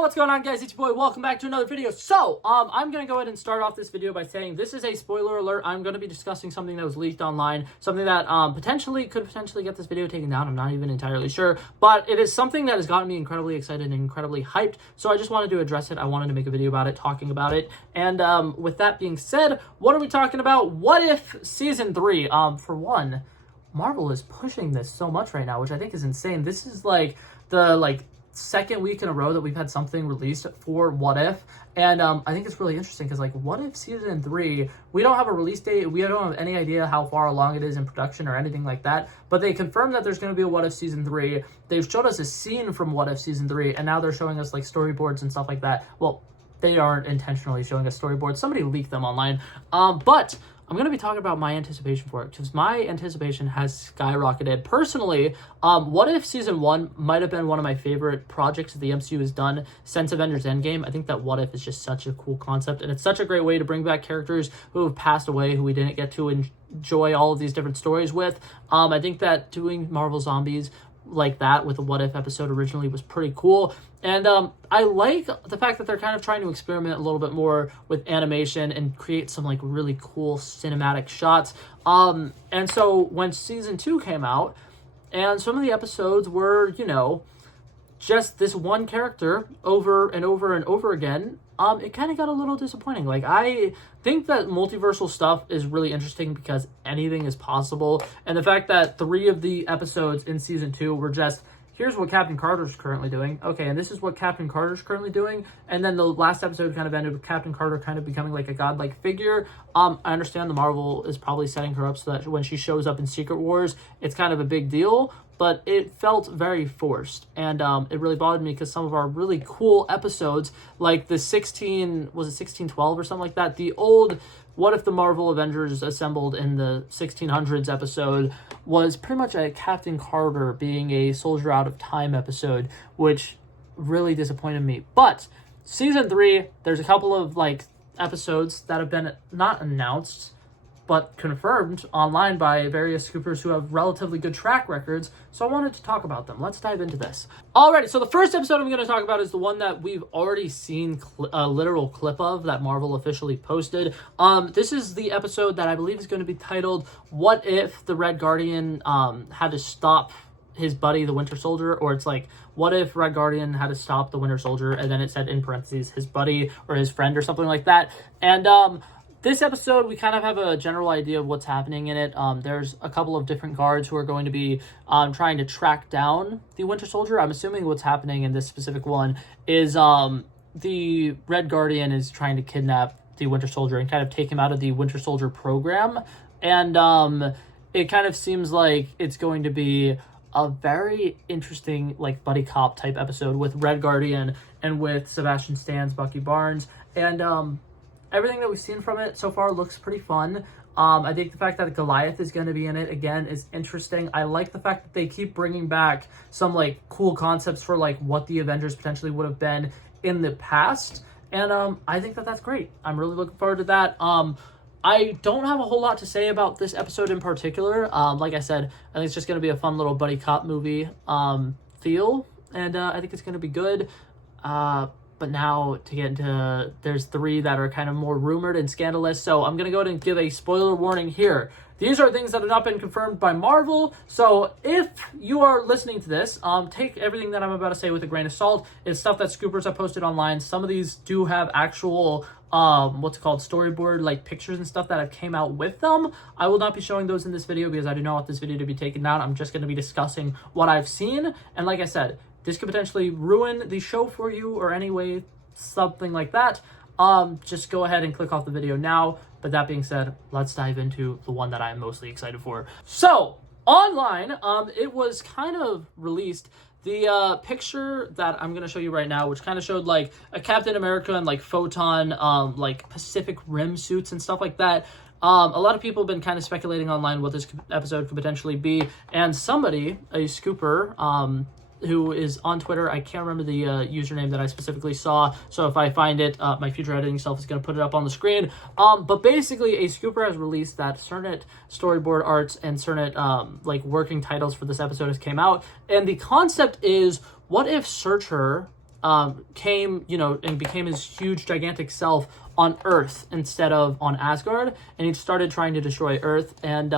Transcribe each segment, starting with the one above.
Yo, what's going on, guys? It's your boy. Welcome back to another video. So, I'm going to go ahead and start off this video by saying this is a spoiler alert. I'm going to be discussing something that was leaked online, something that could potentially get this video taken down. I'm not even entirely sure, but it is something that has gotten me incredibly excited and incredibly hyped. So I just wanted to address it. I wanted to make a video about it, talking about it. And with that being said, what are we talking about? What If Season 3? For one, Marvel is pushing this so much right now, which I think is insane. This is like the second week in a row that we've had something released for What If, and I think it's really interesting because What If Season 3, we don't have a release date, we don't have any idea how far along it is in production or anything like that, but they confirmed that there's going to be a What If Season 3. They've showed us a scene from What If Season 3, and now they're showing us storyboards and stuff like that. Well, they aren't intentionally showing us storyboards, somebody leaked them online, but I'm going to be talking about my anticipation for it, because my anticipation has skyrocketed. Personally, What If Season 1 might have been one of my favorite projects that the MCU has done since Avengers Endgame. I think that What If is just such a cool concept, and it's such a great way to bring back characters who have passed away, who we didn't get to enjoy all of these different stories with. I think that doing Marvel Zombies like that with a What If episode originally was pretty cool, and I like the fact that they're kind of trying to experiment a little bit more with animation and create some really cool cinematic shots. And so when Season 2 came out, and some of the episodes were, just this one character over and over and over again, it kind of got a little disappointing. I think that multiversal stuff is really interesting because anything is possible, and the fact that 3 of the episodes in Season 2 were just, here's what Captain Carter's currently doing, okay, and this is what Captain Carter's currently doing, and then the last episode kind of ended with Captain Carter kind of becoming a godlike figure. I understand the Marvel is probably setting her up so that when she shows up in Secret Wars, it's kind of a big deal, but it felt very forced, and it really bothered me because some of our really cool episodes, like the 1612 or something like that, the old What If the Marvel Avengers Assembled in the 1600s episode, was pretty much a Captain Carter being a soldier out of time episode, which really disappointed me. But Season 3, there's a couple of episodes that have been not announced, but confirmed online by various scoopers who have relatively good track records, so I wanted to talk about them. Let's dive into this. Alrighty, so the first episode I'm going to talk about is the one that we've already seen a literal clip of that Marvel officially posted. This is the episode that I believe is going to be titled, What If the Red Guardian had to stop his buddy, the Winter Soldier, or it's what if Red Guardian had to stop the Winter Soldier, and then it said in parentheses, his buddy or his friend or something like that. And this episode, we kind of have a general idea of what's happening in it. There's a couple of different guards who are going to be trying to track down the Winter Soldier. I'm assuming what's happening in this specific one is the Red Guardian is trying to kidnap the Winter Soldier and kind of take him out of the Winter Soldier program. And it kind of seems like it's going to be a very interesting buddy cop type episode with Red Guardian and with Sebastian Stan's Bucky Barnes. And everything that we've seen from it so far looks pretty fun. I think the fact that Goliath is going to be in it, again, is interesting. I like the fact that they keep bringing back some, cool concepts for, what the Avengers potentially would have been in the past. And I think that that's great. I'm really looking forward to that. I don't have a whole lot to say about this episode in particular. Like I said, I think it's just going to be a fun little buddy cop movie feel. And I think it's going to be good. But now to get into, there's 3 that are kind of more rumored and scandalous. So I'm going to go ahead and give a spoiler warning here. These are things that have not been confirmed by Marvel. So if you are listening to this, take everything that I'm about to say with a grain of salt. It's stuff that scoopers have posted online. Some of these do have actual, storyboard, pictures and stuff that have came out with them. I will not be showing those in this video because I do not want this video to be taken down. I'm just going to be discussing what I've seen. And like I said, this could potentially ruin the show for you or any way, something like that. Just go ahead and click off the video now. But that being said, let's dive into the one that I'm mostly excited for. So, online, it was kind of released, the picture that I'm going to show you right now, which kind of showed a Captain America and photon, Pacific Rim suits and stuff like that. A lot of people have been kind of speculating online what this episode could potentially be. And somebody, a scooper, who is on Twitter. I can't remember the username that I specifically saw, so if I find it, my future editing self is going to put it up on the screen. But basically, a scooper has released that certain storyboard arts and certain working titles for this episode has came out, and the concept is, what if Surtur came, and became his huge, gigantic self on Earth instead of on Asgard, and he started trying to destroy Earth. And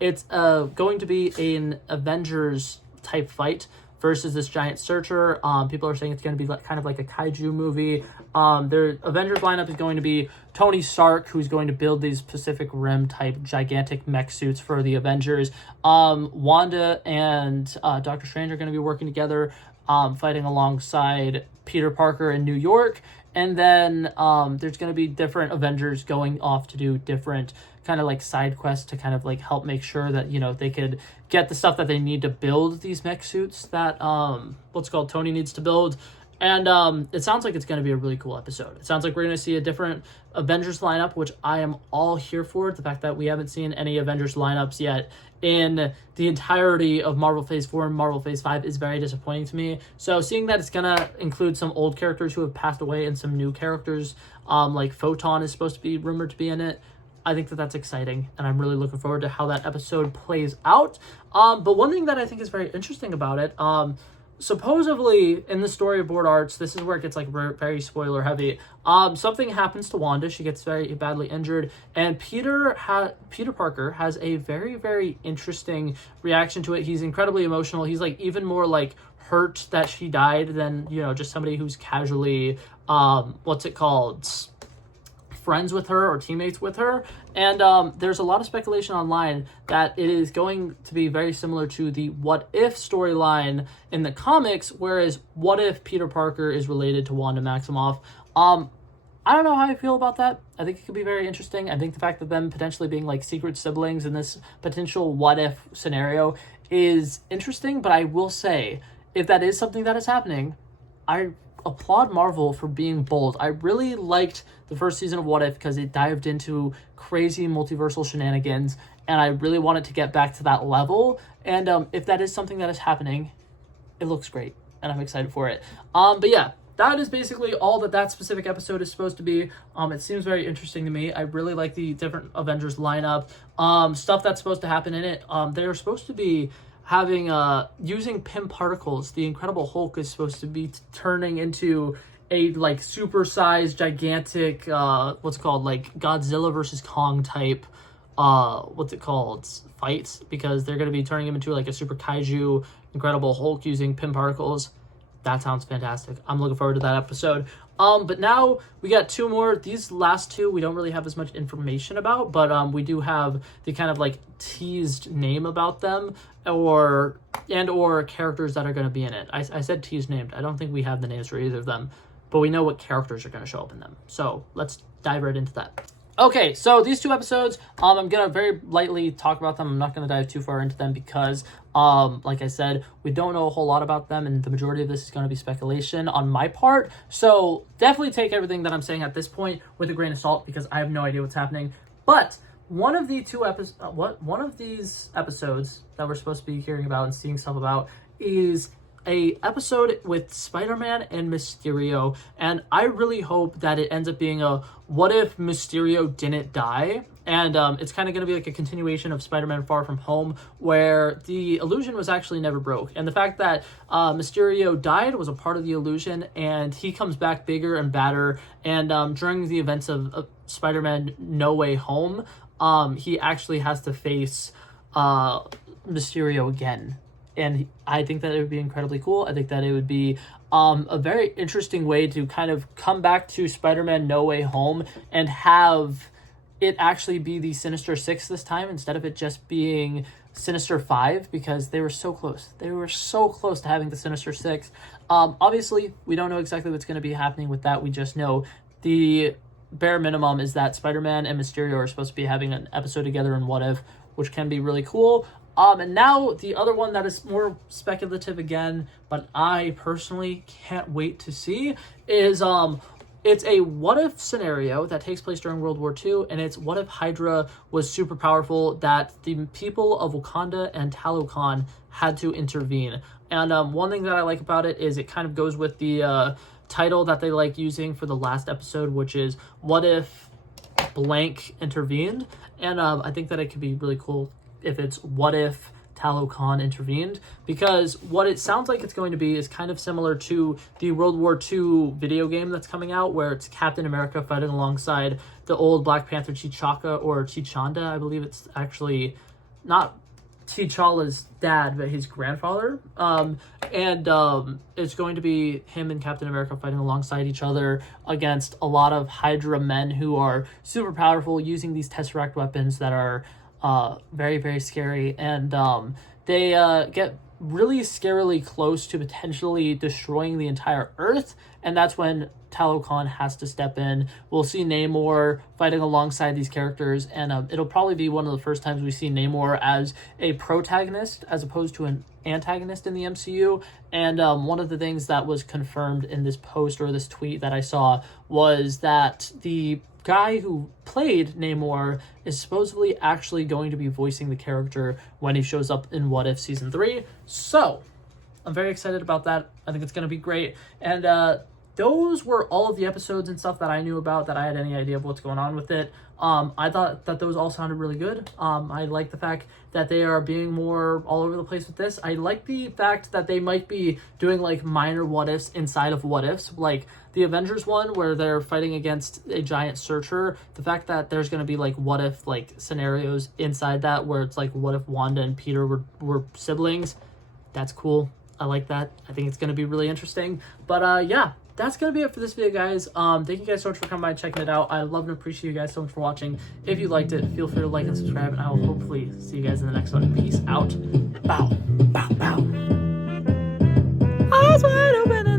it's going to be an Avengers type fight versus this giant Surtur. People are saying it's going to be kind of like a kaiju movie. Their Avengers lineup is going to be Tony Stark, who's going to build these Pacific Rim type gigantic mech suits for the Avengers. Wanda and Doctor Strange are going to be working together, fighting alongside Peter Parker in New York. And then there's going to be different Avengers going off to do different kind of like side quests to kind of like help make sure that, they could get the stuff that they need to build these mech suits that Tony needs to build. And it sounds like it's going to be a really cool episode. It sounds like we're going to see a different Avengers lineup, which I am all here for. The fact that we haven't seen any Avengers lineups yet in the entirety of Marvel Phase 4 and Marvel Phase 5 is very disappointing to me. So seeing that it's going to include some old characters who have passed away and some new characters, like Photon is supposed to be rumored to be in it, I think that that's exciting, and I'm really looking forward to how that episode plays out. But one thing that I think is very interesting about it, supposedly in the storyboard arts, this is where it gets like very spoiler heavy. Something happens to Wanda. She gets very badly injured, and Peter Parker has a very, very interesting reaction to it. He's incredibly emotional. He's like even more like hurt that she died than, just somebody who's casually, friends with her or teammates with her. And there's a lot of speculation online that it is going to be very similar to the What If storyline in the comics, whereas what if Peter Parker is related to Wanda Maximoff? I don't know how I feel about that. I think it could be very interesting. I think the fact that them potentially being like secret siblings in this potential what if scenario is interesting, but I will say, if that is something that is happening, I applaud Marvel for being bold. I really liked the first season of What If because it dived into crazy multiversal shenanigans, and I really wanted to get back to that level. And if that is something that is happening, it looks great, and I'm excited for it. But yeah, that is basically all that specific episode is supposed to be. It seems very interesting to me. I really like the different Avengers lineup. Stuff that's supposed to happen in it. They're supposed to be having using Pym particles. The Incredible Hulk is supposed to be turning into a like supersized gigantic like Godzilla versus Kong type fights, because they're going to be turning him into like a super kaiju Incredible Hulk using Pym particles. That sounds fantastic. I'm looking forward to that episode. But now we got two more. These last two we don't really have as much information about, but we do have the kind of like teased name about them or characters that are going to be in it. I said teased named. I don't think we have the names for either of them, but we know what characters are going to show up in them. So let's dive right into that. Okay, so these two episodes, I'm going to very lightly talk about them. I'm not going to dive too far into them because, like I said, we don't know a whole lot about them, and the majority of this is going to be speculation on my part. So definitely take everything that I'm saying at this point with a grain of salt because I have no idea what's happening. But one of these episodes that we're supposed to be hearing about and seeing stuff about is a episode with Spider-Man and Mysterio, and I really hope that it ends up being a what if Mysterio didn't die, and it's kind of going to be like a continuation of Spider-Man Far From Home, where the illusion was actually never broke, and the fact that Mysterio died was a part of the illusion, and he comes back bigger and badder, and during the events of Spider-Man No Way Home, he actually has to face Mysterio again. And I think that it would be incredibly cool. I think that it would be a very interesting way to kind of come back to Spider-Man No Way Home and have it actually be the Sinister Six this time instead of it just being Sinister Five, because they were so close. They were so close to having the Sinister Six. Obviously, we don't know exactly what's going to be happening with that. We just know the bare minimum is that Spider-Man and Mysterio are supposed to be having an episode together in What If, which can be really cool. And now the other one that is more speculative again, but I personally can't wait to see, is it's a what if scenario that takes place during World War II, and it's what if Hydra was super powerful that the people of Wakanda and Talokan had to intervene. And one thing that I like about it is it kind of goes with the title that they like using for the last episode, which is what if blank intervened. And I think that it could be really cool if it's what if Talokan intervened, because what it sounds like it's going to be is kind of similar to the World War II video game that's coming out, where it's Captain America fighting alongside the old Black Panther T'Chaka, or T'Chanda, I believe it's actually not T'Challa's dad, but his grandfather. It's going to be him and Captain America fighting alongside each other against a lot of Hydra men who are super powerful, using these Tesseract weapons that are very, very scary. And they get really scarily close to potentially destroying the entire Earth. And that's when Talokan has to step in. We'll see Namor fighting alongside these characters, and it'll probably be one of the first times we see Namor as a protagonist as opposed to an antagonist in the MCU. And one of the things that was confirmed in this post or this tweet that I saw was that the guy who played Namor is supposedly actually going to be voicing the character when he shows up in What If Season 3. So I'm very excited about that. I think it's going to be great. And those were all of the episodes and stuff that I knew about, that I had any idea of what's going on with it. I thought that those all sounded really good. I like the fact that they are being more all over the place with this. I like the fact that they might be doing like minor what ifs inside of what ifs, like the Avengers one where they're fighting against a giant Surtur. The fact that there's going to be like what if like scenarios inside that, where it's like what if Wanda and Peter were siblings. That's cool. I like that. I think it's going to be really interesting. But yeah, that's going to be it for this video, guys. Thank you guys so much for coming by and checking it out. I love and appreciate you guys so much for watching. If you liked it, feel free to like and subscribe, and I will hopefully see you guys in the next one. Peace out. Bow, bow, bow. Eyes wide open.